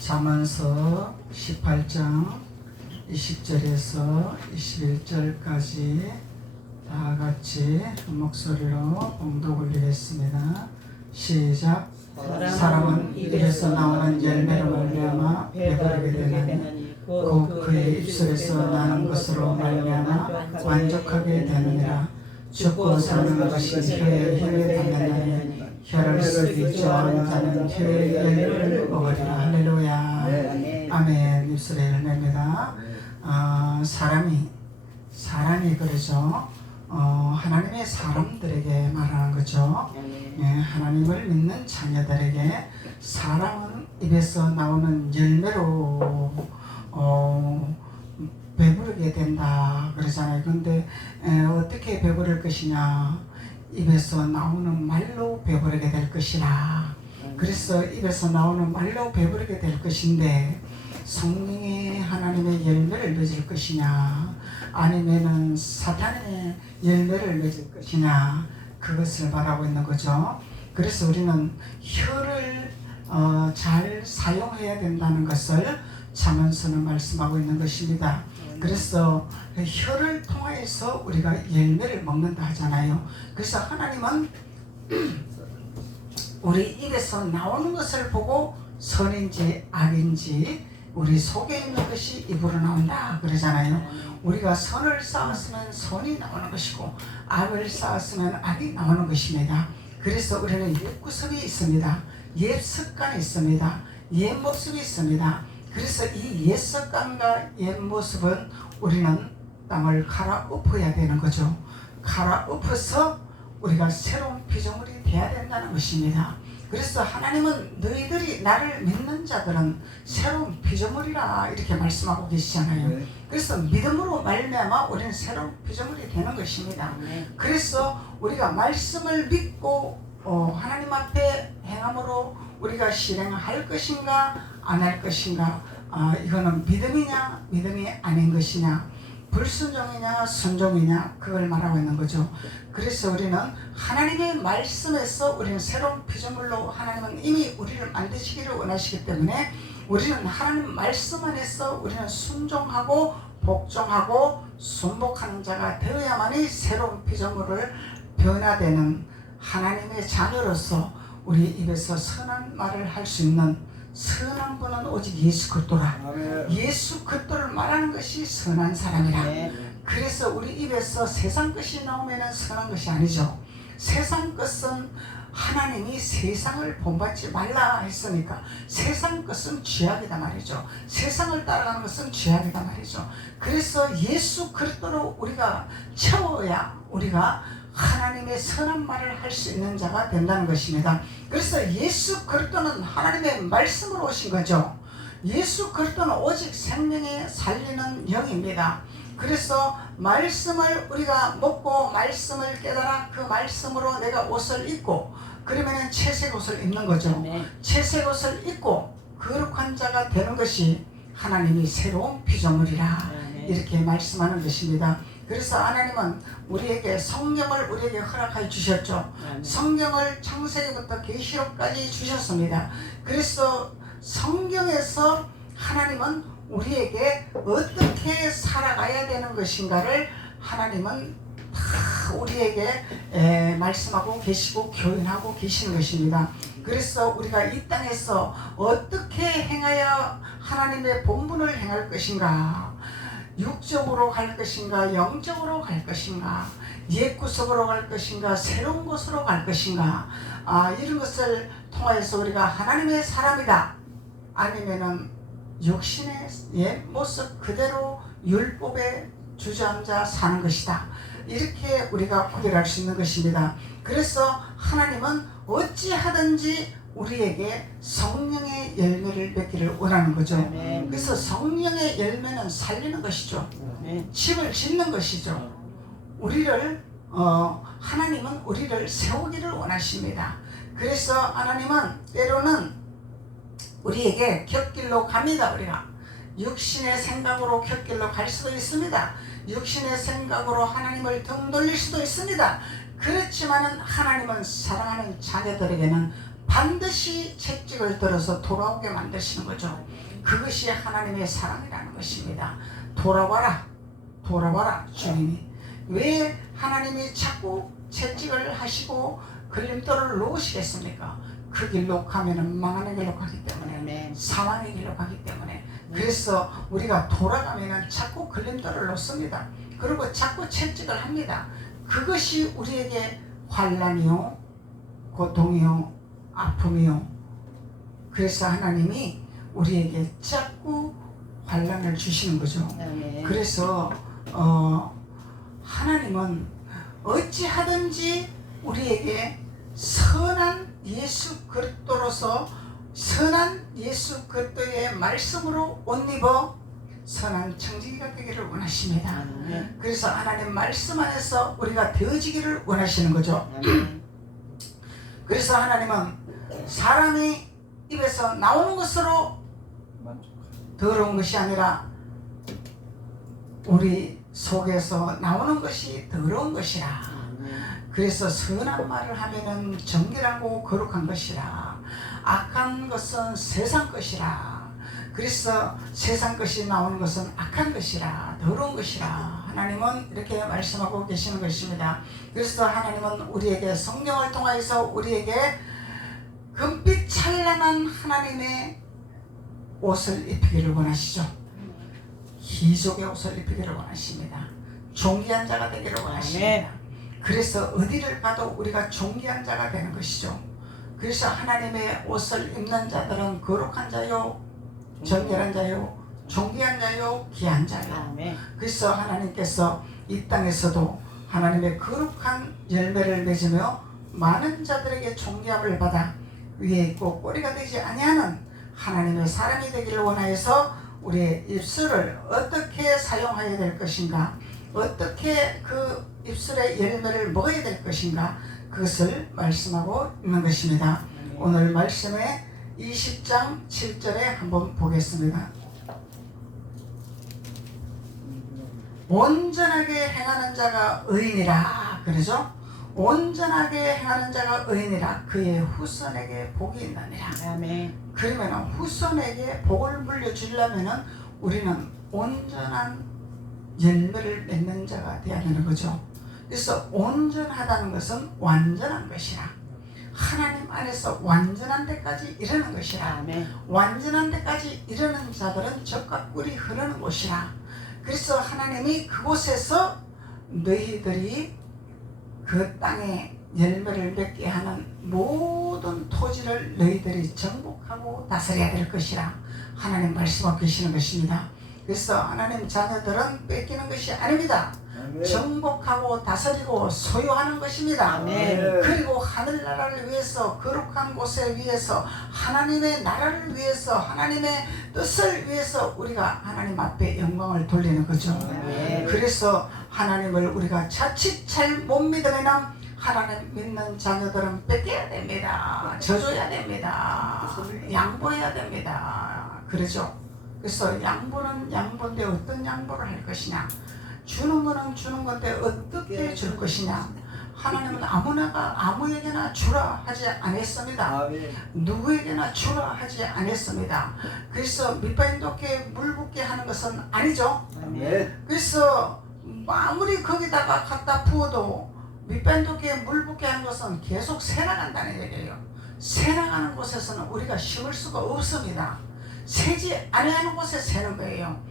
잠언서 18장 20절에서 21절까지 다 같이 목소리로 봉독 올리겠습니다. 시작. 사람은 입에서 나오는 열매로 말미암아 배부르게 되나니 곧 그의 입술에서 나는 것으로 말미암아 만족하게 되느니라. 죽고 사는 것이 혀의 혀에 닿느니라. 혀를 쓰기 좋아하는 자는 혀의 열매를 먹으리라. 할렐루야. 아멘. 입술의 열매입니다. 사람이 그러죠. 하나님의 사람들에게 말하는 거죠. 하나님을 믿는 자녀들에게 사람은 입에서 나오는 열매로 배부르게 된다 그러잖아요. 그런데 어떻게 배부를 것이냐? 입에서 나오는 말로 배부르게 될 것이라. 그래서 입에서 나오는 말로 배부르게 될 것인데, 성령의 하나님의 열매를 맺을 것이냐, 아니면은 사탄의 열매를 맺을 것이냐, 그것을 말하고 있는 거죠. 그래서 우리는 혀를 잘 사용해야 된다는 것을 잠언서는 말씀하고 있는 것입니다. 그래서 혀를 통해서 우리가 열매를 먹는다 하잖아요. 그래서 하나님은 우리 입에서 나오는 것을 보고 선인지 악인지 우리 속에 있는 것이 입으로 나온다 그러잖아요. 우리가 선을 쌓았으면 선이 나오는 것이고 악을 쌓았으면 악이 나오는 것입니다. 그래서 우리는 옛 구석이 있습니다. 옛 습관이 있습니다. 옛 모습이 있습니다. 그래서 이 옛 습관과 옛 모습은 우리는 땅을 갈아엎어야 되는 거죠. 갈아엎어서 우리가 새로운 피조물이 되어야 된다는 것입니다. 그래서 하나님은 너희들이 나를 믿는 자들은 새로운 피조물이라 이렇게 말씀하고 계시잖아요. 그래서 믿음으로 말미암아 우리는 새로운 피조물이 되는 것입니다. 그래서 우리가 말씀을 믿고 하나님 앞에 행함으로 우리가 실행할 것인가 안 할 것인가, 이거는 믿음이냐 믿음이 아닌 것이냐, 불순종이냐 순종이냐, 그걸 말하고 있는 거죠. 그래서 우리는 하나님의 말씀에서 우리는 새로운 피조물로 하나님은 이미 우리를 만드시기를 원하시기 때문에 우리는 하나님 말씀 안에서 우리는 순종하고 복종하고 순복하는 자가 되어야만이 새로운 피조물을 변화되는 하나님의 자녀로서 우리 입에서 선한 말을 할 수 있는 선한 분은 오직 예수 그리스도라. 예수 그리스도를 말하는 것이 선한 사람이라. 그래서 우리 입에서 세상 것이 나오면 선한 것이 아니죠. 세상 것은 하나님이 세상을 본받지 말라 했으니까 세상 것은 죄악이다 말이죠. 세상을 따라가는 것은 죄악이다 말이죠. 그래서 예수 그리스도로 우리가 채워야 우리가 하나님의 선한 말을 할 수 있는 자가 된다는 것입니다. 그래서 예수 그리스도는 하나님의 말씀으로 오신 거죠. 예수 그리스도는 오직 생명에 살리는 영입니다. 그래서 말씀을 우리가 먹고 말씀을 깨달아 그 말씀으로 내가 옷을 입고, 그러면 채색 옷을 입는 거죠. 채색 옷을 입고 거룩한 자가 되는 것이 하나님이 새로운 피조물이라 이렇게 말씀하는 것입니다. 그래서 하나님은 우리에게 성경을 우리에게 허락하여 주셨죠. 성경을 창세기부터 계시록까지 주셨습니다. 그래서 성경에서 하나님은 우리에게 어떻게 살아가야 되는 것인가를 하나님은 다 우리에게 말씀하고 계시고 교훈하고 계시는 것입니다. 그래서 우리가 이 땅에서 어떻게 행하여 하나님의 본분을 행할 것인가, 육적으로 갈 것인가 영적으로 갈 것인가, 옛 구석으로 갈 것인가 새로운 곳으로 갈 것인가, 이런 것을 통해서 우리가 하나님의 사람이다 아니면은 육신의 옛 모습 그대로 율법에 주저앉아 사는 것이다, 이렇게 우리가 구별할 수 있는 것입니다. 그래서 하나님은 어찌하든지 우리에게 성령의 열매를 맺기를 원하는 거죠. 그래서 성령의 열매는 살리는 것이죠. 집을 짓는 것이죠. 우리를 하나님은 우리를 세우기를 원하십니다. 그래서 하나님은 때로는 우리에게 곁길로 갑니다. 우리가 육신의 생각으로 곁길로 갈 수도 있습니다. 육신의 생각으로 하나님을 등 돌릴 수도 있습니다. 그렇지만은 하나님은 사랑하는 자녀들에게는 반드시 채찍을 들어서 돌아오게 만드시는 거죠. 그것이 하나님의 사랑이라는 것입니다. 돌아와라, 돌아와라. 주님이 왜 하나님이 자꾸 채찍을 하시고 걸림돌을 놓으시겠습니까? 그 길로 가면은 망하는 길로 가기 때문에, 사망의 길로 가기 때문에. 그래서 우리가 돌아가면은 자꾸 걸림돌을 놓습니다. 그리고 자꾸 채찍을 합니다. 그것이 우리에게 환난이요, 고통이요, 아픔이요. 그래서 하나님이 우리에게 자꾸 환난을 주시는 거죠. 그래서 하나님은 어찌하든지 우리에게 선한 예수 그리스도로서, 선한 예수 그리스도의 말씀으로 옷 입어 선한 청지기가 되기를 원하십니다. 그래서 하나님 말씀 안에서 우리가 되어지기를 원하시는 거죠. 그래서 하나님은 사람이 입에서 나오는 것으로 더러운 것이 아니라 우리 속에서 나오는 것이 더러운 것이라. 그래서 선한 말을 하면은 정결하고 거룩한 것이라, 악한 것은 세상 것이라. 그래서 세상 것이 나오는 것은 악한 것이라, 더러운 것이라 하나님은 이렇게 말씀하고 계시는 것입니다. 그래서 하나님은 우리에게 성령을 통하여서 우리에게 금빛 찬란한 하나님의 옷을 입히기를 원하시죠. 기족의 옷을 입히기를 원하십니다. 존귀한 자가 되기를 원하십니다. 그래서 어디를 가도 우리가 존귀한 자가 되는 것이죠. 그래서 하나님의 옷을 입는 자들은 거룩한 자요, 정결한 자요, 존귀한 자요, 귀한 자요. 그래서 하나님께서 이 땅에서도 하나님의 거룩한 열매를 맺으며 많은 자들에게 존귀함을 받아 위에 있고 꼬리가 되지 아니하는 하나님의 사람이 되기를 원하여서 우리의 입술을 어떻게 사용해야 될 것인가, 어떻게 그 입술의 열매를 먹어야 될 것인가, 그것을 말씀하고 있는 것입니다. 오늘 말씀에 20장 7절에 한번 보겠습니다. 온전하게 행하는 자가 의인이라 그러죠. 온전하게 행하는 자가 의인이라 그의 후손에게 복이 있느니라. 그러면 후손에게 복을 물려주려면 우리는 온전한 열매를 맺는 자가 되어야 되는 거죠. 그래서 온전하다는 것은 완전한 것이라, 하나님 안에서 완전한 데까지 이르는 것이라. 완전한 데까지 이르는 자들은 젖과 꿀이 흐르는 곳이라. 그래서 하나님이 그곳에서 너희들이 그 땅에 열매를 맺게 하는 모든 토지를 너희들이 정복하고 다스려야 될 것이라 하나님 말씀하고 계시는 것입니다. 그래서 하나님 자녀들은 뺏기는 것이 아닙니다. 정복하고 다스리고 소유하는 것입니다. 그리고 하늘나라를 위해서, 거룩한 곳에 위해서, 하나님의 나라를 위해서, 하나님의 뜻을 위해서 우리가 하나님 앞에 영광을 돌리는 거죠. 그래서 하나님을 우리가 자칫 잘 못 믿으면 하나님 믿는 자녀들은 뺏겨야 됩니다. 져줘야 됩니다. 양보해야 됩니다. 그러죠. 그래서 양보는 양보인데 어떤 양보를 할 것이냐, 주는 거는 주는 건데 어떻게 줄 것이냐. 하나님은 아무에게나 주라 하지 않았습니다. 누구에게나 주라 하지 않았습니다. 그래서 밑바인도께 물 붓게 하는 것은 아니죠. 그래서 아무리 거기다가 갖다 부어도 밑바인도께 물 붓게 하는 것은 계속 새나간다는 얘기예요. 새나가는 곳에서는 우리가 심을 수가 없습니다. 새지 아니하는 곳에 새는 거예요.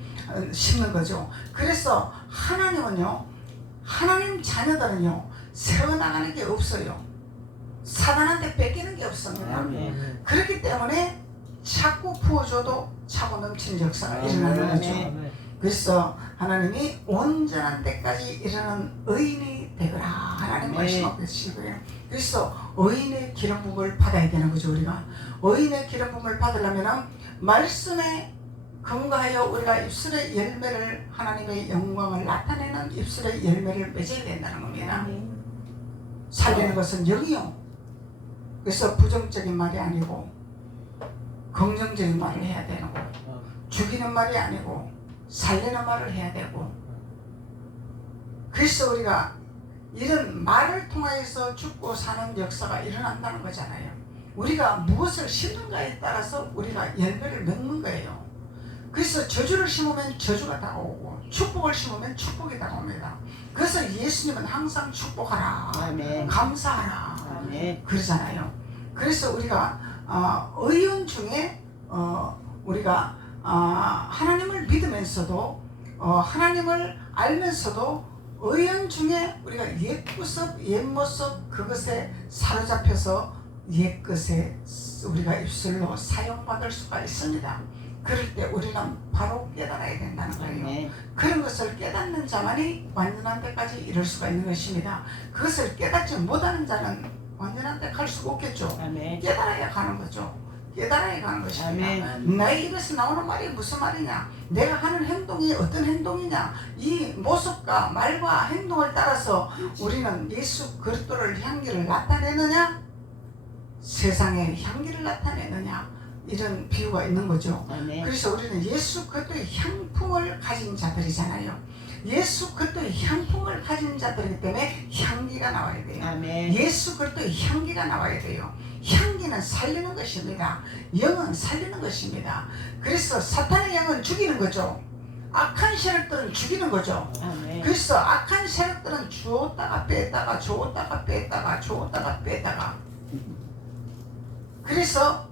심는 거죠. 그래서 하나님은요, 하나님 자녀들은요, 세워나가는 게 없어요. 사단한테 뺏기는 게 없습니다. 그렇기 때문에 자꾸 부어줘도 차고 넘치는 역사가 일어나는 거죠. 그래서 하나님이 온전한 데까지 이르는 의인이 되거라 하나님 말씀하고 계시고요. 그래서 의인의 기름 부음을 받아야 되는 거죠. 우리가 의인의 기름 부음을 받으려면 말씀에 근거하여 우리가 입술의 열매를, 하나님의 영광을 나타내는 입술의 열매를 맺어야 된다는 겁니다. 살리는 것은 영이요. 그래서 부정적인 말이 아니고 긍정적인 말을 해야 되는 거, 죽이는 말이 아니고 살리는 말을 해야 되고. 그래서 우리가 이런 말을 통하여서 죽고 사는 역사가 일어난다는 거잖아요. 우리가 무엇을 심는가에 따라서 우리가 열매를 맺는 거예요. 그래서 저주를 심으면 저주가 다가오고 축복을 심으면 축복이 다가옵니다. 그래서 예수님은 항상 축복하라, 아멘. 감사하라, 아멘. 그러잖아요. 그래서 우리가 의원 중에 우리가 하나님을 믿으면서도 하나님을 알면서도 의원 중에 우리가 옛모습 옛모습 그것에 사로잡혀서 옛것에 우리가 입술로 사용받을 수가 있습니다. 그럴 때 우리는 바로 깨달아야 된다는 거예요. 아멘. 그런 것을 깨닫는 자만이 완전한 데까지 이룰 수가 있는 것입니다. 그것을 깨닫지 못하는 자는 완전한 데 갈 수가 없겠죠. 아멘. 깨달아야 가는 거죠. 깨달아야 가는 것입니다. 아멘. 나의 입에서 나오는 말이 무슨 말이냐, 내가 하는 행동이 어떤 행동이냐, 이 모습과 말과 행동을 따라서 우리는 예수 그리스도를 향기를 나타내느냐, 세상의 향기를 나타내느냐, 이런 비유가 있는 거죠. 아멘. 그래서 우리는 예수 그리스도의 향품을 가진 자들이잖아요. 예수 그리스도의 향품을 가진 자들이기 때문에 향기가 나와야 돼요. 아멘. 예수 그리스도의 향기가 나와야 돼요. 향기는 살리는 것입니다. 영은 살리는 것입니다. 그래서 사탄의 영은 죽이는 거죠. 악한 세력들은 죽이는 거죠. 아멘. 그래서 악한 세력들은 주었다가 뺐다가 주었다가 뺐다가 주었다가 뺐다가, 그래서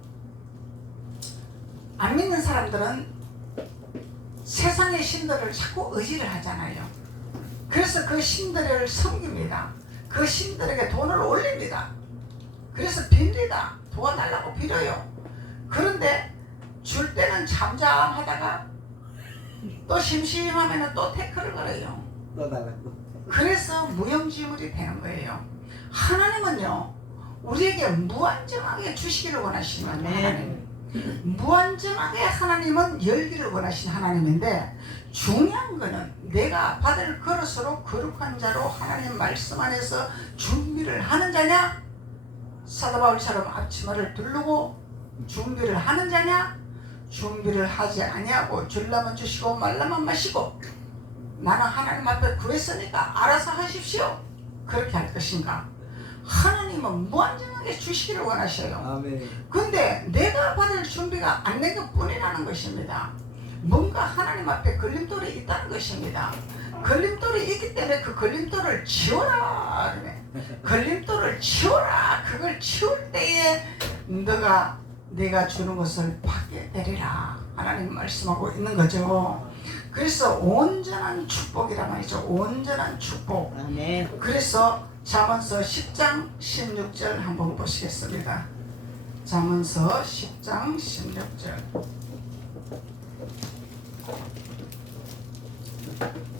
안 믿는 사람들은 세상의 신들을 자꾸 의지를 하잖아요. 그래서 그 신들을 섬깁니다. 그 신들에게 돈을 올립니다. 그래서 빕니다. 도와달라고 빌어요. 그런데 줄 때는 잠잠하다가 또 심심하면 또 태클을 걸어요. 또 달라고. 그래서 무용지물이 되는 거예요. 하나님은요, 우리에게 무한정하게 주시기를 원하시는 하나님. 무한정하게 하나님은 열기를 원하신 하나님인데, 중요한 거는 내가 받을 그릇으로 거룩한 자로 하나님 말씀 안에서 준비를 하는 자냐, 사도 바울처럼 앞치마를 두르고 준비를 하는 자냐, 준비를 하지 아니하고 줄라면 주시고 말라면 마시고 나는 하나님 앞에 구했으니까 알아서 하십시오, 그렇게 할 것인가? 하나님은 무한정하게 주시기를 원하셔요. 아멘. 근데 내가 받을 준비가 안 된 것뿐이라는 것입니다. 뭔가 하나님 앞에 걸림돌이 있다는 것입니다. 걸림돌이 있기 때문에 그 걸림돌을 치워라. 걸림돌을 치워라. 그걸 치울 때에 내가 주는 것을 받게 되리라. 하나님 말씀하고 있는 거죠. 그래서 온전한 축복이란 말이죠. 온전한 축복. 아멘. 그래서 잠언서 10장 16절 한번 보시겠습니다. 잠언서 10장 16절.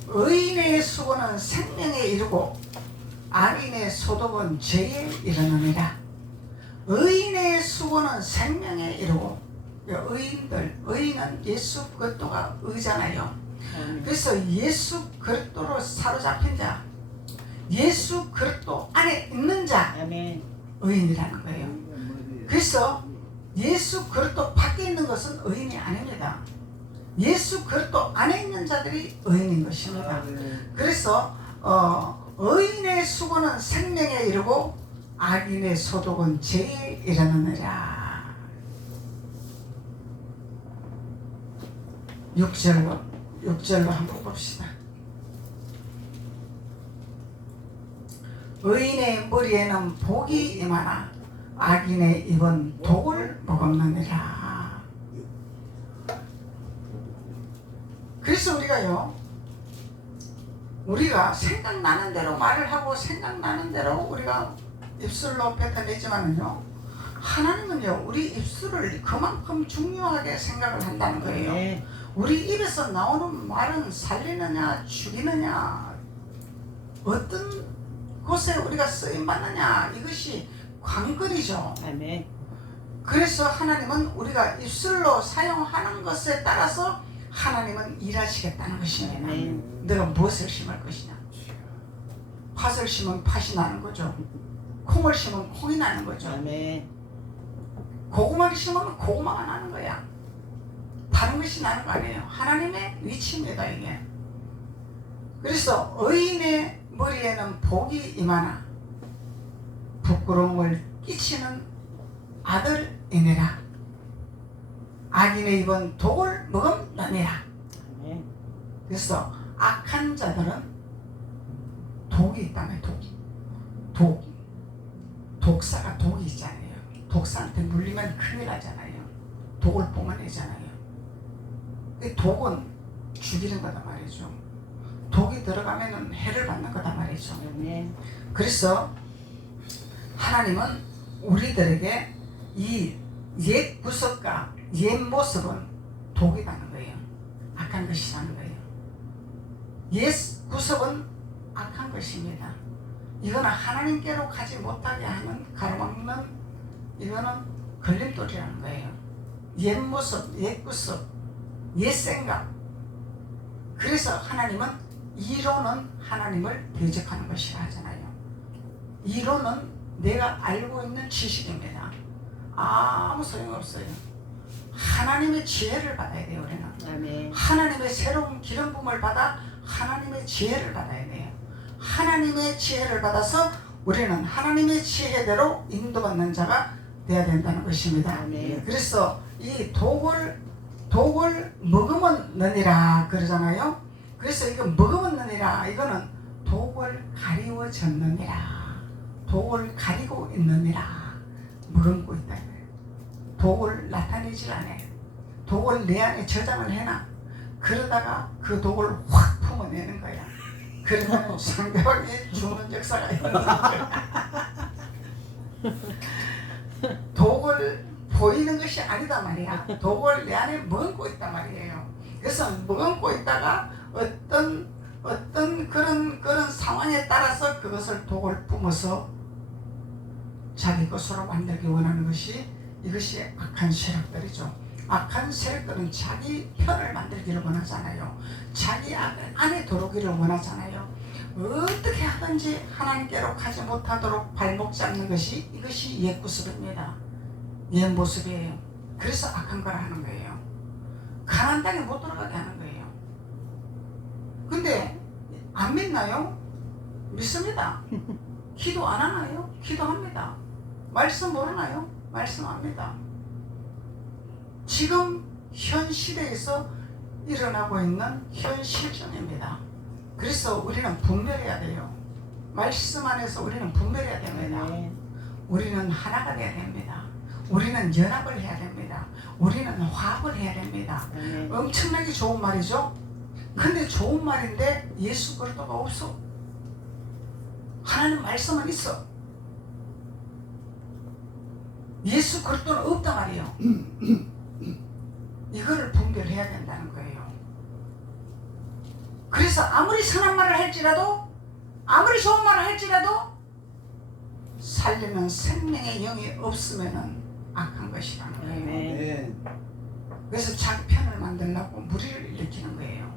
의인의 수고는 생명에 이르고 악인의 소득은 죄에 이르느니라. 의인의 수고는 생명에 이르고, 의인은 예수 그리스도가 의잖아요. 그래서 예수 그리스도로 사로잡힌 자, 예수 그리스도 안에 있는 자, 아멘. 의인이라는 거예요. 그래서 예수 그리스도 밖에 있는 것은 의인이 아닙니다. 예수 그리스도 안에 있는 자들이 의인인 것입니다. 그래서 의인의 수고는 생명에 이르고 악인의 소득은 죄에 이르느니라. 6절로 한번 봅시다. 의인의 머리에는 복이 임하나 악인의 입은 독을 머금느니라. 그래서 우리가 생각나는 대로 말을 하고 생각나는 대로 우리가 입술로 뱉어내지만은요, 하나님은요 우리 입술을 그만큼 중요하게 생각을 한다는 거예요. 우리 입에서 나오는 말은 살리느냐 죽이느냐, 어떤 곳에 우리가 쓰임받느냐, 이것이 관건이죠. 아멘. 그래서 하나님은 우리가 입술로 사용하는 것에 따라서 하나님은 일하시겠다는 것입니다. 아멘. 내가 무엇을 심을 것이냐. 팥을 심으면 팥이 나는 거죠. 콩을 심으면 콩이 나는 거죠. 아멘. 고구마를 심으면 고구마가 나는 거야. 다른 것이 나는 거 아니에요. 하나님의 위치입니다, 이게. 그래서 의인의 머리에는 복이 임하나 부끄러움을 끼치는 아들이니라. 악인의 입은 독을 먹음나니라. 그래서 악한 자들은 독이 있다며. 독사가 독이 있잖아요. 독사한테 물리면 큰일 나잖아요. 독을 뿜어내잖아요. 그 독은 죽이는 거다 말이죠. 독이 들어가면 해를 받는 거다 말이죠. 그래서 하나님은 우리들에게 이 옛 구석과 옛 모습은 독이라는 거예요. 악한 것이라는 거예요. 옛 구석은 악한 것입니다. 이거는 하나님께로 가지 못하게 하는 가로막는, 이거는 걸림돌이라는 거예요. 옛 모습, 옛 구석, 옛 생각. 그래서 하나님은 이론은 하나님을 대적하는 것이라 하잖아요. 이론은 내가 알고 있는 지식입니다. 아무 소용없어요. 하나님의 지혜를 받아야 돼요. 우리는 아멘. 하나님의 새로운 기름 부음을 받아 하나님의 지혜를 받아야 돼요. 하나님의 지혜를 받아서 우리는 하나님의 지혜대로 인도받는 자가 되어야 된다는 것입니다. 아멘. 그래서 이 독을 먹으면 느니라 그러잖아요. 그래서 이거 먹으면 느니라, 이거는 독을 가리워졌느니라. 독을 가리고 있느니라. 머금고 있다. 독을 나타내질 않아. 독을 내 안에 저장을 해놔. 그러다가 그 독을 확 품어내는 거야. 그러면 상대방이 죽는 역사가 있는 거야. 독을 보이는 것이 아니다 말이야. 독을 내 안에 머금고 있단 말이에요. 그래서 머금고 있다가 어떤 그런 상황에 따라서 그것을 독을 뿜어서 자기 것으로 만들기 원하는 것이, 이것이 악한 세력들이죠. 악한 세력들은 자기 편을 만들기를 원하잖아요. 자기 안에 들어오기를 원하잖아요. 어떻게 하든지 하나님께로 가지 못하도록 발목 잡는 것이, 이것이 옛 구습입니다. 옛 모습이에요. 그래서 악한 걸 하는 거예요. 가나안 땅에 못 들어가게 하는 거예요. 근데 안 믿나요? 믿습니다. 기도 안 하나요? 기도합니다. 말씀 모르나요? 말씀합니다. 지금 현 시대에서 일어나고 있는 현 실정입니다. 그래서 우리는 분별해야 돼요. 말씀 안에서 우리는 분별해야 됩니다. 우리는 하나가 돼야 됩니다. 우리는 연합을 해야 됩니다. 우리는 화합을 해야 됩니다. 엄청나게 좋은 말이죠. 근데 좋은 말인데 예수 그리스도가 없어. 하나님 말씀은 있어. 예수 그리스도는 없단 말이에요. 이거를 분별해야 된다는 거예요. 그래서 아무리 선한 말을 할지라도, 아무리 좋은 말을 할지라도 살리는 생명의 영이 없으면은 악한 것이라는 거예요. 네. 그래서 자기 편을 만들려고 무리를 일으키는 거예요.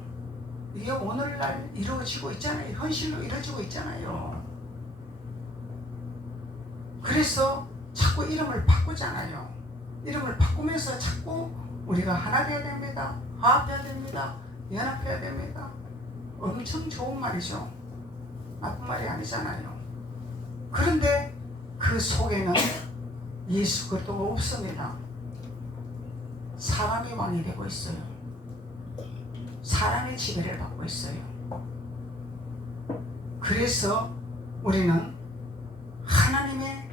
이게 오늘날 이루어지고 있잖아요. 현실로 이루어지고 있잖아요. 그래서 자꾸 이름을 바꾸잖아요. 이름을 바꾸면서 자꾸 우리가 하나 되어야 됩니다. 화합해야 됩니다. 연합해야 됩니다. 엄청 좋은 말이죠. 나쁜 말이 아니잖아요. 그런데 그 속에는 예수 그리스도가 없습니다. 사람이 왕이 되고 있어요. 사람의 지배를 받고 있어요. 그래서 우리는 하나님의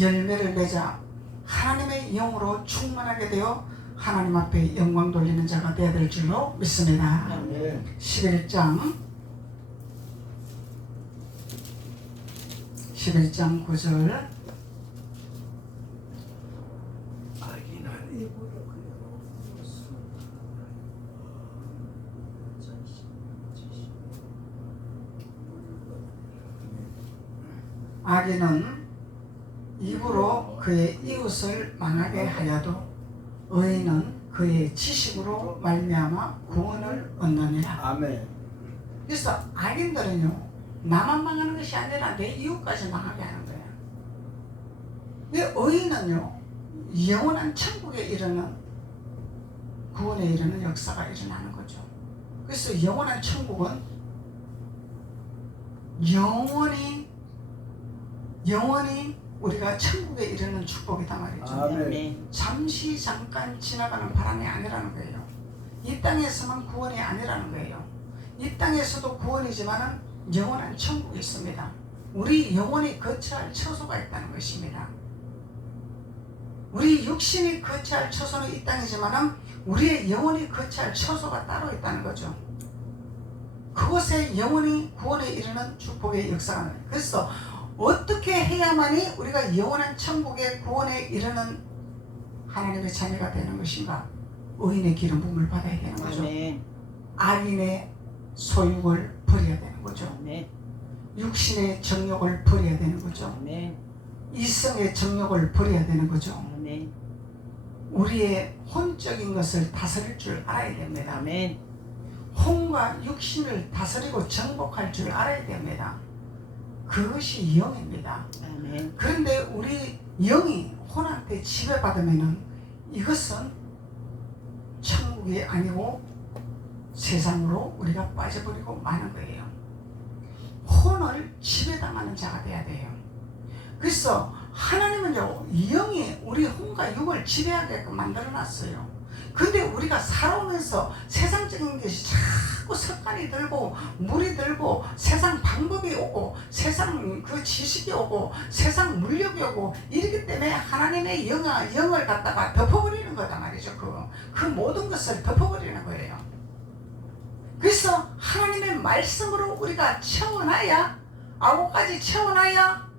열매를 맺아 하나님의 영으로 충만하게 되어 하나님 앞에 영광 돌리는 자가 되어야 될 줄로 믿습니다. 11장 9절 악인은 입으로 그의 이웃을 망하게 하여도 의인은 그의 지식으로 말미암아 구원을 얻느니라. 아멘. 그래서 악인들은요, 나만 망하는 것이 아니라 내 이웃까지 망하게 하는 거야. 근데 의인은요, 영원한 천국에 이르는, 구원에 이르는 역사가 일어나는 거죠. 그래서 영원한 천국은 영원히 우리가 천국에 이르는 축복이다 말이죠. 아멘. 잠시 잠깐 지나가는 바람이 아니라는 거예요. 이 땅에서만 구원이 아니라는 거예요. 이 땅에서도 구원이지만은 영원한 천국이 있습니다. 우리 영혼이 거처할 처소가 있다는 것입니다. 우리 육신이 거처할 처소는 이 땅이지만은 우리의 영혼이 거처할 처소가 따로 있다는 거죠. 그곳에 영혼이 구원에 이르는 축복의 역사가 나요. 그래서 어떻게 해야만이 우리가 영원한 천국의 구원에 이르는 하나님의 자녀가 되는 것인가? 의인의 기름 부음을 받아야 되는 거죠. 아멘. 악인의 소욕을 버려야 되는 거죠. 아멘. 육신의 정욕을 버려야 되는 거죠. 아멘. 이성의 정욕을 버려야 되는 거죠. 아멘. 우리의 혼적인 것을 다스릴 줄 알아야 됩니다. 아멘. 혼과 육신을 다스리고 정복할 줄 알아야 됩니다. 그것이 영입니다. 아멘. 그런데 우리 영이 혼한테 지배받으면은 이것은 천국이 아니고 세상으로 우리가 빠져버리고 마는 거예요. 혼을 지배당하는 자가 돼야 돼요. 그래서 하나님은요, 영이 우리 혼과 육을 지배하게끔 만들어놨어요. 근데 우리가 살아오면서 세상적인 것이 자꾸 습관이 들고 물이 들고 세상 방법이 오고 세상 그 지식이 오고 세상 물력이 오고 이러기 때문에 하나님의 영을 갖다가 덮어버리는 거다 말이죠. 그 모든 것을 덮어버리는 거예요. 그래서 하나님의 말씀으로 우리가 채워놔야, 아고까지 채워놔야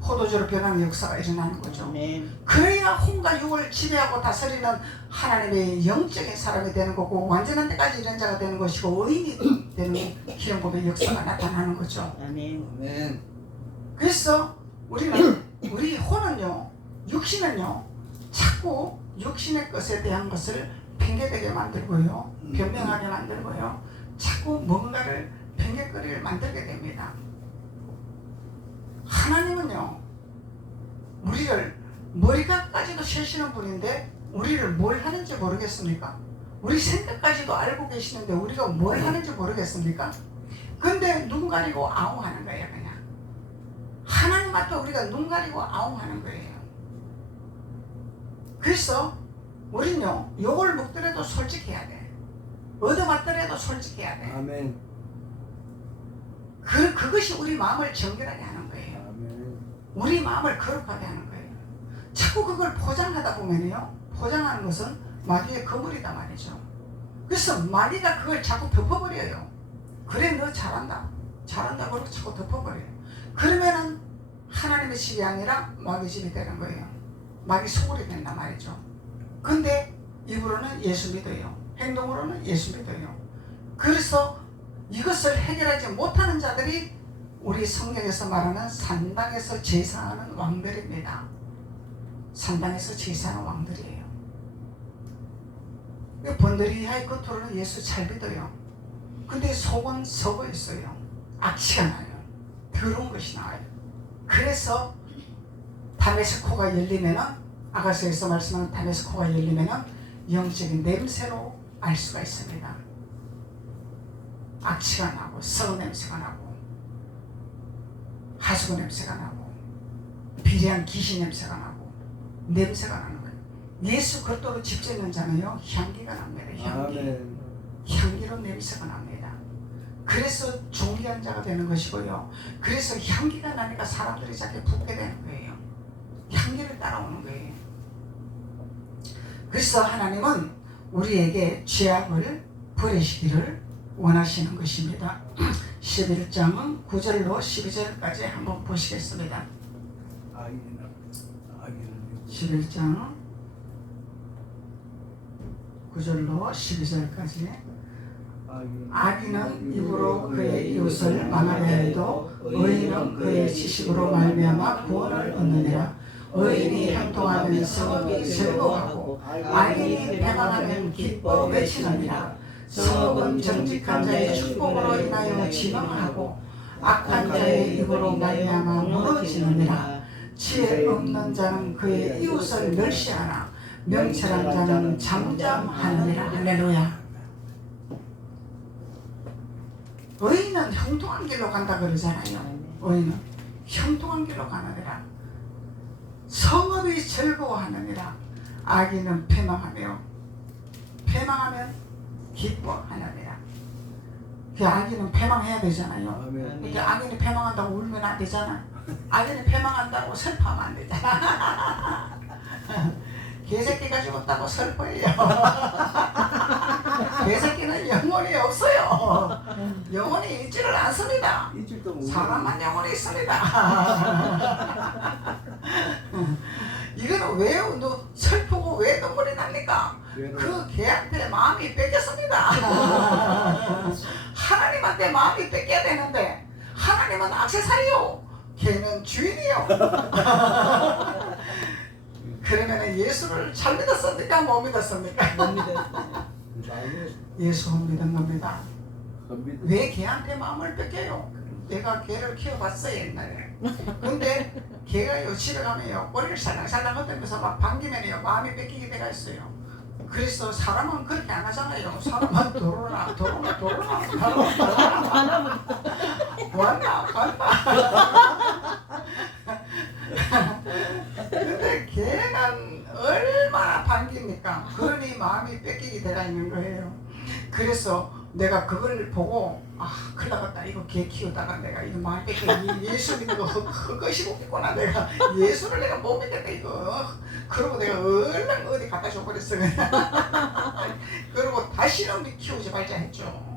포도주로 변하는 역사가 일어나는 거죠. 아멘. 그래야 혼과 육을 지배하고 다스리는 하나님의 영적인 사람이 되는 거고, 완전한 데까지 이런 자가 되는 것이고, 의인이 되는 기름 부음의 역사가 나타나는 거죠. 아멘. 아멘. 그래서 우리 혼은요, 육신은요, 자꾸 육신의 것에 대한 것을 핑계대게 만들고요, 변명하게 만들고요, 자꾸 뭔가를 핑계거리를 만들게 됩니다. 하나님은요, 우리를 머리가까지도 세시는 분인데 우리를 뭘 하는지 모르겠습니까? 우리 생각까지도 알고 계시는데 우리가 뭘 하는지 모르겠습니까? 근데 눈 가리고 아웅하는 거예요. 그냥 하나님 앞에 우리가 눈 가리고 아웅하는 거예요. 그래서 우리는요, 욕을 먹더라도 솔직해야 돼. 얻어맞더라도 솔직해야 돼. 아멘. 그것이 우리 마음을 정결하게 하는 거예요. 아멘. 우리 마음을 거룩하게 하는 거예요. 자꾸 그걸 포장하다 보면요, 포장하는 것은 마귀의 거물이다 말이죠. 그래서 마귀가 그걸 자꾸 덮어버려요. 그래, 너 잘한다 그러고 자꾸 덮어버려요. 그러면은 하나님의 집이 아니라 마귀 집이 되는 거예요. 마귀 소굴이 된단 말이죠. 근데 입으로는 예수 믿어요. 행동으로는 예수 믿어요. 그래서 이것을 해결하지 못하는 자들이 우리 성경에서 말하는 산당에서 제사하는 왕들입니다. 산당에서 제사하는 왕들이에요. 번들이하의 겉으로는 예수 잘 믿어요. 근데 속은 썩어 있어요. 악취가 나요. 더러운 것이 나와요. 그래서 다메스코가 열리면은, 아가서에서 말씀하는 다메스코가 열리면은 영적인 냄새로 알 수가 있습니다. 악취가 나고 썩은 냄새가 나고 하수구 냄새가 나고 비리한 귀신 냄새가 나고 냄새가 나는 거예요. 예수 그리스도로 집짓는 자는요, 향기가 납니다. 향기. 아멘. 향기로 냄새가 납니다. 그래서 존귀한 자가 되는 것이고요. 그래서 향기가 나니까 사람들이 자꾸 붙게 되는 거예요. 향기를 따라오는 거예요. 그래서 하나님은 우리에게 죄악을 버리시기를 원하시는 것입니다. 11장은 9절로 12절까지 한번 보시겠습니다. 11장 9절로 12절까지. 악인은 입으로 그의 이웃을 망하려 해도 의인은 그의 지식으로 말미암아 구원을 얻느니라. 의인이 형통하면 성읍이 즐거워하고 악인이 패망하면 기뻐 외치느니라. 성읍은 정직한 자의 축복으로 인하여 진흥하고 악한 자의 입으로 말미암아 무너지느니라. 지혜 없는 자는 그의 이웃을 멸시하나 명철한 자는 잠잠하느니라. 할렐루야. 의인은 형통한 길로 간다 그러잖아요. 의인은 형통한 길로 가느니라. 성읍이 즐거워하느니라. 악인은 패망하며 패망하면 기뻐하느니라. 그 악인은 패망해야 되잖아요. 아멘. 이게 악인이 패망한다고 울면 안 되잖아. 악인이 패망한다고 슬퍼하면 안 되잖아. 개새끼가 죽었다고 슬퍼해요. 개새끼는 영혼이 없어요. 영혼이 있지를 않습니다. 일주일도 못 사람만 영혼이 있습니다. 이거는 왜 슬프고 왜 눈물이 납니까? 그 개한테 마음이 뺏겼습니다. 하나님한테 마음이 뺏겨야 되는데 하나님은 액세서리요, 개는 주인이요. 그러면 예수를 잘 믿었습니까? 못 믿었습니까? 못 믿었어요. 예수 믿은 겁니다. 겁니다. 왜 개한테 마음을 뺏겨요? 내가 개를 키워봤어요 옛날에. 근데 개가요 집에 가면요 꼬리를 살랑살랑 흔들면서 막 반기면요 마음이 뺏기게 돼가 있어요. 그래서 사람은 그렇게 안 하잖아요. 사람은 도로나 왔나 근데 개는 얼마나 반깁니까? 그러니 마음이 뺏기게 돼가 있는 거예요. 그래서 내가 그걸 보고 큰일 나갔다. 이거 개 키우다가 내가 이거 마음이 뺏기고 예수 믿는 거 헛것이겠구나. 내가 예수를 내가 못 믿겠다 이거. 그러고 내가 얼른 어디 갖다 줘버렸어. 그러고 다시는 키우지 말자 했죠.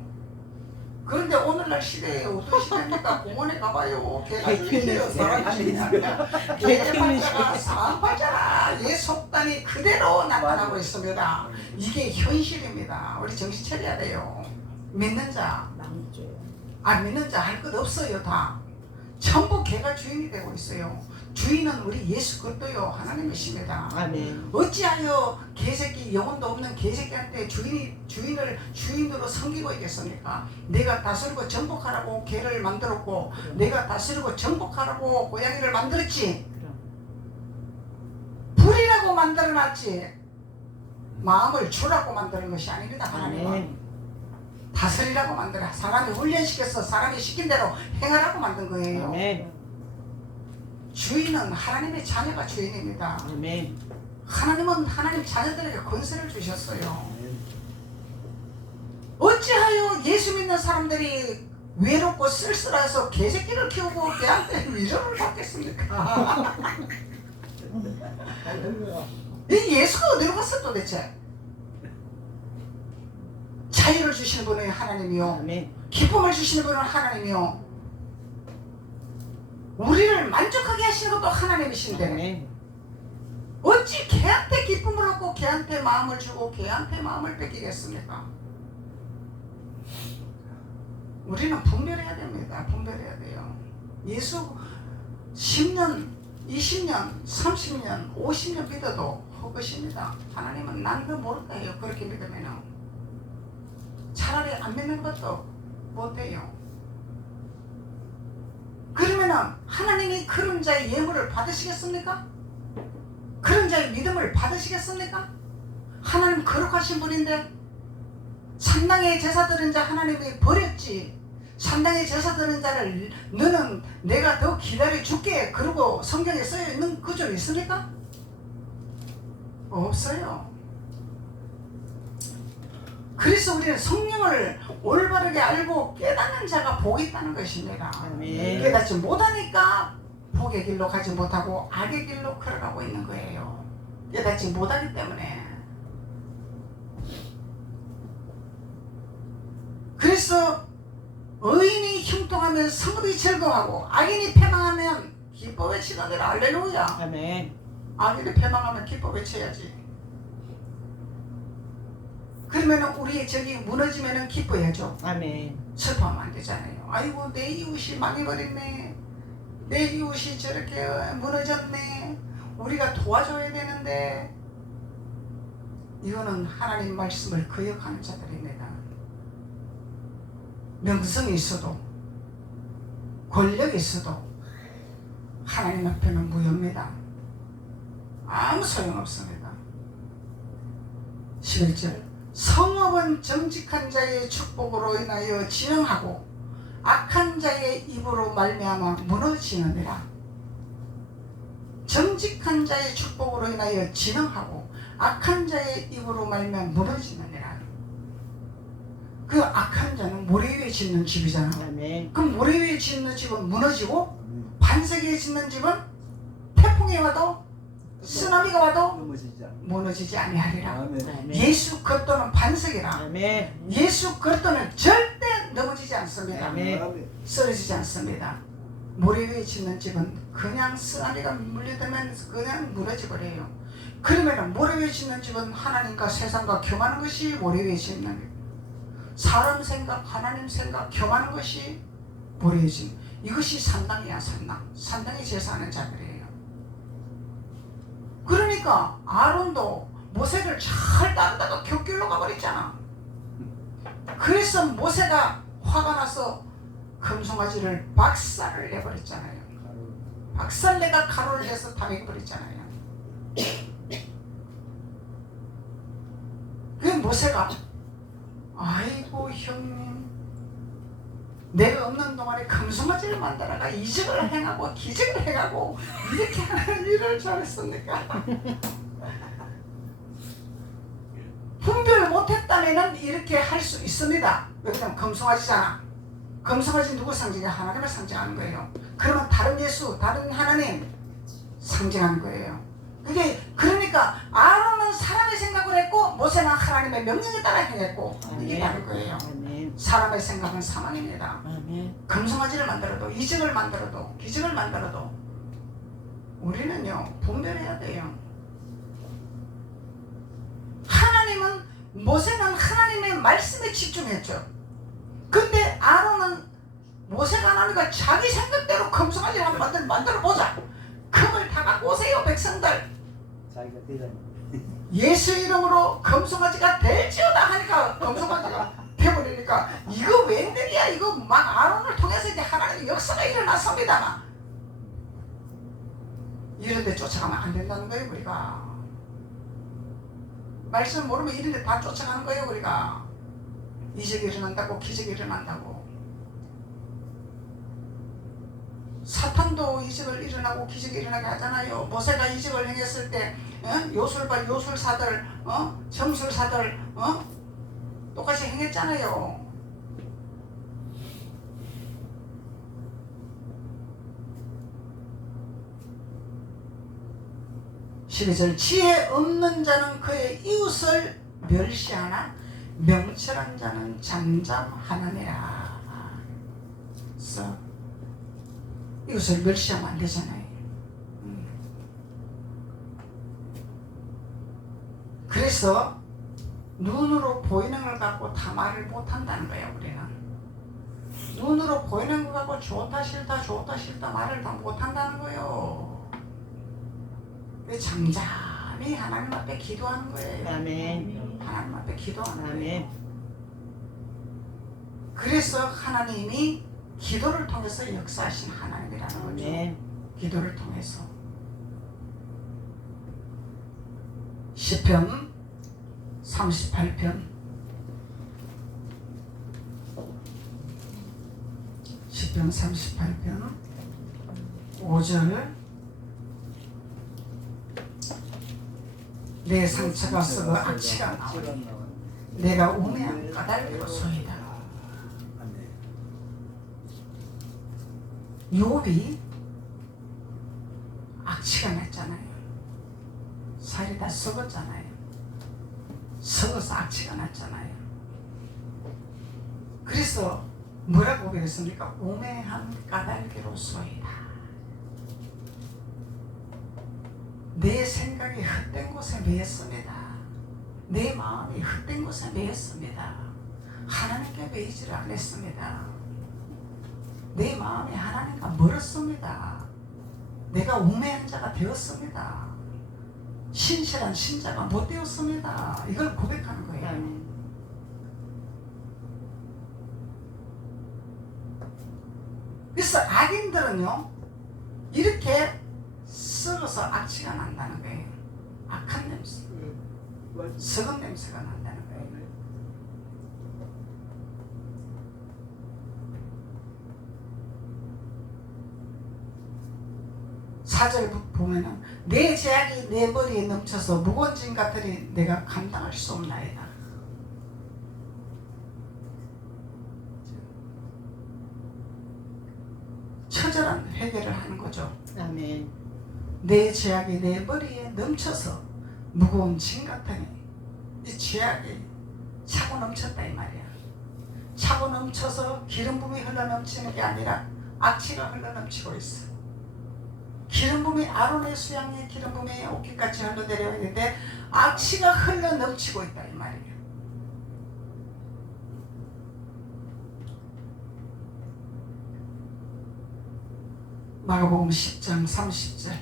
그런데 오늘날 시대에 어떤 시대입니까? 공원에 가봐요. 개가 있어요. 사람이 아니야. 개팔자가 사람팔자라. 예 속단이 그대로 나타나고 있습니다. 이게 현실입니다. 우리 정신 차려야 돼요. 믿는 자, 안 믿는 자 할 것 없어요. 다 전부 개가 주인이 되고 있어요. 주인은 우리 예수 그리스도요 하나님이십니다. 아멘. 어찌하여 개새끼 영혼도 없는 개새끼한테 주인을 주인으로 섬기고 있겠습니까? 내가 다스리고 정복하라고 개를 만들었고 내가 다스리고 정복하라고 고양이를 만들었지. 불이라고 만들어놨지 마음을 주라고 만드는 것이 아닙니다. 하나님은 아멘. 다스리라고 만들어 사람이 훈련시켜서 사람이 시킨 대로 행하라고 만든 거예요. 아멘. 주인은 하나님의 자녀가 주인입니다. 아멘. 하나님은 하나님 자녀들에게 권세를 주셨어요. 어찌하여 예수 믿는 사람들이 외롭고 쓸쓸해서 개새끼를 키우고 개한테 위로를 받겠습니까? 이 예수가 어디로 갔어 도대체? 자유를 주시는 분은 하나님이요, 아멘. 기쁨을 주시는 분은 하나님이요, 우리를 만족하게 하시는 것도 하나님이신데 아멘. 어찌 개한테 기쁨을 얻고 개한테 마음을 주고 개한테 마음을 뺏기겠습니까? 우리는 분별해야 됩니다. 분별해야 돼요. 예수 10년, 20년, 30년, 50년 믿어도 헛것입니다. 하나님은 난도 모를까 해요. 그렇게 믿으면 차라리 안 믿는 것도 못해요. 그러면은 하나님이 그런 자의 예물을 받으시겠습니까? 그런 자의 믿음을 받으시겠습니까? 하나님 거룩하신 분인데 산당에 제사 드린 자 하나님이 버렸지. 산당에 제사 드린 자를 너는 내가 더 기다려 줄게 그러고 성경에 쓰여 있는 구절 있습니까? 없어요. 그래서 우리는 성령을 올바르게 알고 깨닫는 자가 복이 있다는 것입니다. 아멘. 깨닫지 못하니까 복의 길로 가지 못하고 악의 길로 걸어가고 있는 거예요. 깨닫지 못하기 때문에. 그래서 의인이 형통하면 성읍이 즐거워하고 악인이 패망하면 기뻐 외치는 대로 할렐루야. 아멘. 악인이 패망하면 기뻐 외쳐야지. 그러면 우리 저기 무너지면 기뻐야죠. 아멘. 슬퍼하면 안 되잖아요. 아이고 내 이웃이 망해버렸네. 내 이웃이 저렇게 무너졌네. 우리가 도와줘야 되는데. 이거는 하나님 말씀을 거역하는 자들입니다. 명성이 있어도 권력이 있어도 하나님 앞에는 무효입니다. 아무 소용없습니다. 11절 성읍은 정직한 자의 축복으로 인하여 진흥하고 악한 자의 입으로 말미암아 무너지느니라. 정직한 자의 축복으로 인하여 진흥하고 악한 자의 입으로 말미암아 무너지느니라. 그 악한 자는 모래 위에 짓는 집이잖아. 그럼 모래 위에 짓는 집은 무너지고 반석 위에 짓는 집은 태풍이 와도 쓰나미가 와도 무너지지 아니하리라. 예수 그리스도는 반석이라. 예수 그리스도는 절대 넘어지지 않습니다. 쓰러지지 않습니다. 모래 위에 짓는 집은 그냥 쓰나미가 물려들면 그냥 무너져버려요. 그러면 모래 위에 짓는 집은 하나님과 세상과 겸하는 것이 모래 위에 짓는 것. 사람 생각, 하나님 생각 겸하는 것이 모래 위에 짓는 이것이 산당이야. 산당이 제사하는 자들이에요. 그러니까 아론도 모세를 잘 따르다가 격길로 가버렸잖아. 그래서 모세가 화가 나서 금송아지를 박살을 내버렸잖아요. 박살내가 가루를 내서 다 먹여버렸잖아요. 그 모세가 아이고 형님, 내가 없는 동안에 금송아지를 만들어가 이적을 행하고 기적을 행하고 이렇게 하는 일을 잘했습니까? 분별 못했다면 이렇게 할 수 있습니다. 왜냐면 금송아지잖아. 금송아지 누구 상징이야? 하나님을 상징하는 거예요. 그러면 다른 예수, 다른 하나님 상징하는 거예요. 그게 그러니까 아론은 사람의 생각을 했고 모세는 하나님의 명령에 따라 행했고 이게 다른 거예요. 사람의 생각은 사망입니다. 금송아지를 만들어도 이적을 만들어도 기적을 만들어도 우리는요 분별해야 돼요. 하나님은 모세는 하나님의 말씀에 집중했죠. 근데 아론은 모세가 나니까 자기 생각대로 금송아지를 한번 만들어보자. 금을 다 갖고 오세요 백성들. 자기가 되잖아. 예수 이름으로 금송아지가 될지어다 하니까 금송아지가 돼버리니까 이거 웬일이야. 이거 막 아론을 통해서 이제 하나님의 역사가 일어났습니다. 이런데 쫓아가면 안 된다는 거예요. 우리가 말씀 모르면 이런데 다 쫓아가는 거예요. 우리가 이적이 일어난다고 기적이 일어난다고. 사탄도 이적을 일어나고 기적이 일어나게 하잖아요. 모세가 이적을 행했을 때 요술발 요술사들 점술사들 똑같이 행했잖아요. (12절) 지혜 없는 자는 그의 이웃을 멸시하나 명철한 자는 잠잠하느니라. 그래서 이웃을 멸시하면 안 되잖아요. 그래서 눈으로 보이는 걸 갖고 다 말을 못한다는 거예요. 우리는 눈으로 보이는 걸 갖고 좋다 싫다 말을 다 못한다는 거예요. 잠잠히 하나님 앞에 기도하는 거예요. 아멘. 하나님 앞에 기도하는 아멘. 거예요. 그래서 하나님이 기도를 통해서 역사하신 하나님이라는 거죠. 아멘. 기도를 통해서. 시편 38편 시편 38편 5절 내 상처가 썩어 악취가 나오니 내가 우매한 까닭으로 소이다. 욥이 악취가 났잖아요. 살이 다 썩었잖아요. 썩어서 악취가 났잖아요. 그래서 뭐라고 그랬습니까? 우매한 까닭으로 소이다. 내 생각이 헛된 곳에 매였습니다. 내 마음이 헛된 곳에 매였습니다. 하나님께 매이지를 않았습니다. 내 마음이 하나님과 멀었습니다. 내가 우매한 자가 되었습니다. 신실한 신자가 못 되었습니다. 이걸 고백하는 거예요. 그래서 악인들은요 이렇게 썩어서 악취가 난다는 거예요. 악한 냄새, 썩은 냄새가 난다는 거예요. 4절 보면은 내 죄악이 내 머리에 넘쳐서 무거운 짐 같으니 내가 감당할 수 없나이다. 처절한 회개를 하는 거죠. 아멘. 내 죄악이 내 머리에 넘쳐서 무거운 짐 같으니 이 죄악이 차고 넘쳤다 이 말이야. 차고 넘쳐서 기름 부음이 흘러 넘치는 게 아니라 악취가 흘러 넘치고 있어. 기름 부음이 아론의 수양의 기름 부음이 옷깃같이 흘러 내려와 있는데 악취가 흘러 넘치고 있다 이 말이야. 마가복음 10장 30절.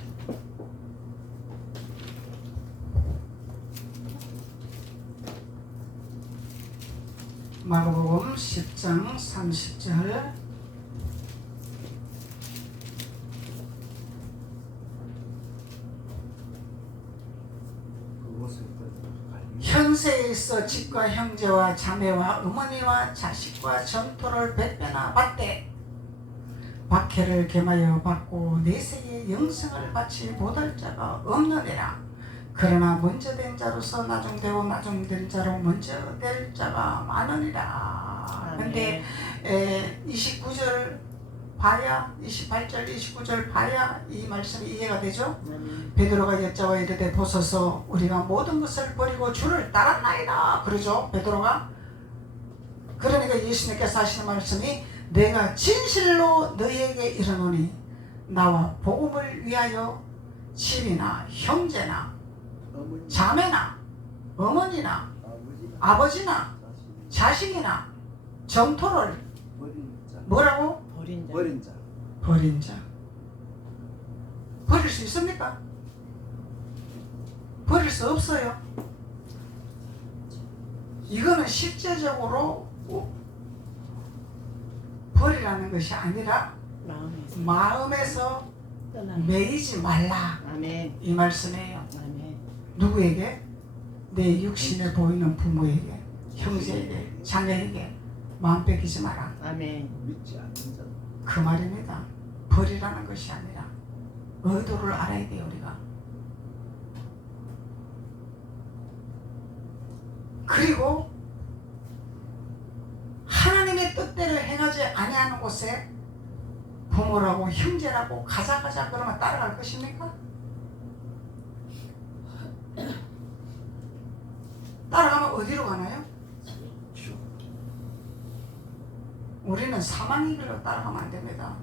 마가복음 10장 30절. 현세에 있어 집과 형제와 자매와 어머니와 자식과 전토를 100배나 받되 박해를 겸하여 받고 내세의 영생을 받지 못할 자가 없느니라. 그러나 먼저 된 자로서 나중되고 나중된 자로 먼저 될 자가 많으니라. 근데 29절 봐야 28절 29절 봐야 이 말씀이 이해가 되죠. 베드로가 여짜와 이르되 보소서 우리가 모든 것을 버리고 주를 따랐나이다 그러죠. 베드로가. 그러니까 예수님께서 하시는 말씀이 내가 진실로 너희에게 이르노니 나와 복음을 위하여 집이나 형제나 자매나 어머니나 아버지나 자식이나 정토를 뭐라고? 버린 자. 버린 자. 버릴 수 있습니까? 버릴 수 없어요. 이거는 실제적으로 버리라는 것이 아니라 마음에서 매이지 말라. 아멘. 이 말씀이에요. 아멘. 누구에게? 내 육신에 보이는 부모에게, 형제에게, 자녀에게 마음 뺏기지 마라. 아멘. 믿지 않는 자. 그 말입니다. 버리라는 것이 아니라 의도를 알아야 돼요 우리가. 그리고 하나님의 뜻대로 행하지 아니하는 곳에 부모라고 형제라고 가자 그러면 따라갈 것입니까? 따라가면 어디로 가나요? 우리는 사망의 길로 따라가면 안 됩니다.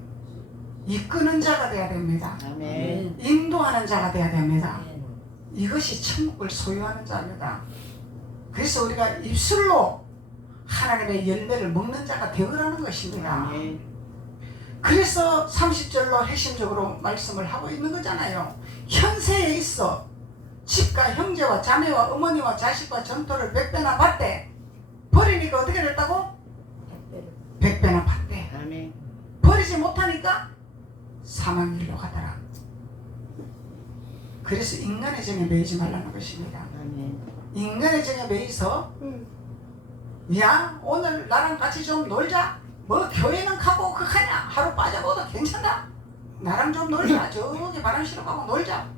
이끄는 자가 돼야 됩니다. 아멘. 인도하는 자가 돼야 됩니다. 이것이 천국을 소유하는 자입니다. 그래서 우리가 입술로 하나님의 열매를 먹는 자가 되으라는 것입니다. 아멘. 그래서 30절로 핵심적으로 말씀을 하고 있는 거잖아요. 현세에 있어 집과 형제와 자매와 어머니와 자식과 전토를 100배나 받되 버리니까 어떻게 됐다고? 100배나 받대. 아멘. 버리지 못하니까 사망길로 가더라. 그래서 인간의 정에 매이지 말라는 것입니다. 아멘. 인간의 정에 매이서 야 오늘 나랑 같이 좀 놀자. 뭐 교회는 가고 그하냐 하루 빠져봐도 괜찮다. 나랑 좀 놀자. 저기 바람 실어 가고 놀자.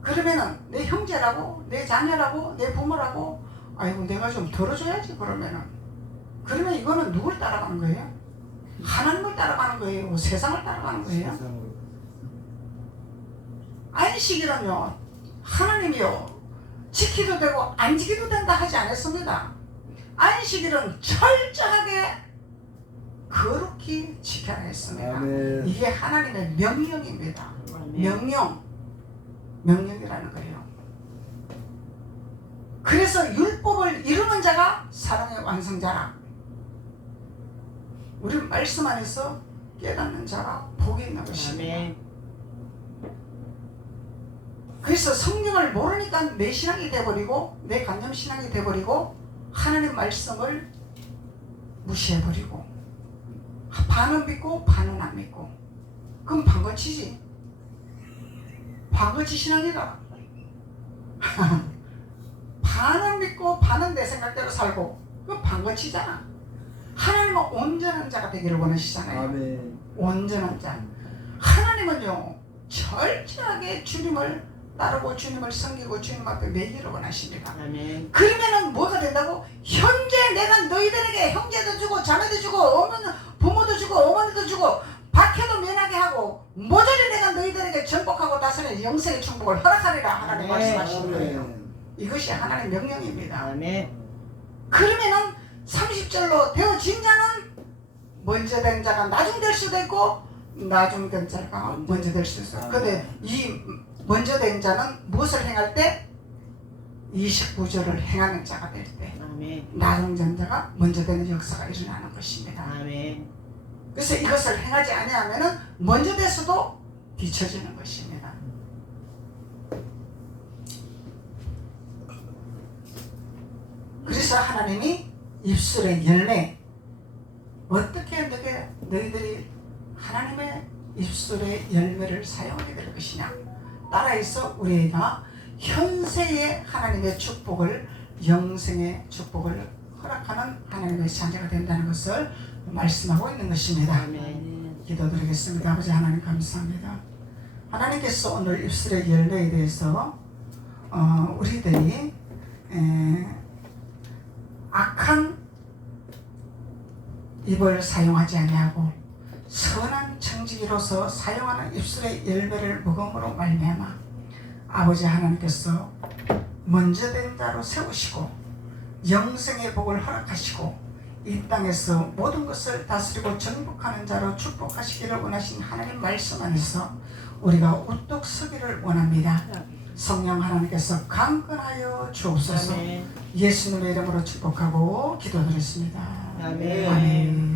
그러면은 내 형제라고 내 자녀라고 내 부모라고 아이고 내가 좀 들어줘야지. 그러면 이거는 누굴 따라가는 거예요? 하나님을 따라가는 거예요? 세상을 따라가는 거예요? 세상으로. 안식일은요 하나님이요 지키도 되고 안 지키도 된다 하지 않았습니다. 안식일은 철저하게 거룩히 지켜야 했습니다. 아멘. 이게 하나님의 명령입니다. 아멘. 명령이라는 거예요. 그래서 율법을 이루는 자가 사랑의 완성자라. 우리 말씀 안에서 깨닫는 자가 복이 있는 것입니다. 아멘. 그래서 성경을 모르니까 내 신앙이 돼버리고 내 관념 신앙이 돼버리고 하나님 말씀을 무시해버리고 반은 믿고 반은 안 믿고 그럼 방거치지. 방거치 신앙이다. 반은 믿고 반은 내 생각대로 살고 그건 방거치잖아. 하나님은 온전한 자가 되기를 원하시잖아요. 아멘. 온전한 자. 하나님은요 철저하게 주님을 따르고 주님을 섬기고 주님 앞에 매기를 원하십니다. 아멘. 그러면은 뭐가 된다고? 현재 내가 너희들에게 형제도 주고 자매도 주고 어머니, 부모도 주고 어머니도 주고 박해도 면하게 하고 모조리 내가 너희들에게 전복하고 다스리는 영생의 축복을 허락하리라 하나님 말씀하시는 거예요. 이것이 하나님의 명령입니다. 아멘. 그러면은 30절로 되어진 자는 먼저 된 자가 나중 될 수도 있고 나중 된 자가 먼저 될 수도 있어요. 근데 이 먼저 된 자는 무엇을 행할 때? 29절을 행하는 자가 될 때 아멘. 나중 된 자가 먼저 되는 역사가 일어나는 것입니다. 아멘. 그래서 이것을 행하지 아니하면은 먼저 돼서도 뒤처지는 것입니다. 그래서 하나님이 입술의 열매 어떻게 너희들이 하나님의 입술의 열매를 사용하게 될 것이냐 따라서 우리가 현세의 하나님의 축복을 영생의 축복을 허락하는 하나님의 자녀가 된다는 것을 말씀하고 있는 것입니다. 아멘. 기도드리겠습니다. 아버지 하나님 감사합니다. 하나님께서 오늘 입술의 열매에 대해서 우리들이 악한 입을 사용하지 아니하고 선한 청지기로서 사용하는 입술의 열매를 먹음으로 말미암아 아버지 하나님께서 먼저 된 자로 세우시고 영생의 복을 허락하시고 이 땅에서 모든 것을 다스리고 정복하는 자로 축복하시기를 원하신 하나님 말씀 안에서 우리가 우뚝 서기를 원합니다. 성령 하나님께서 강건하여 주옵소서. 아멘. 예수님의 이름으로 축복하고 기도드렸습니다. 아멘. 아멘.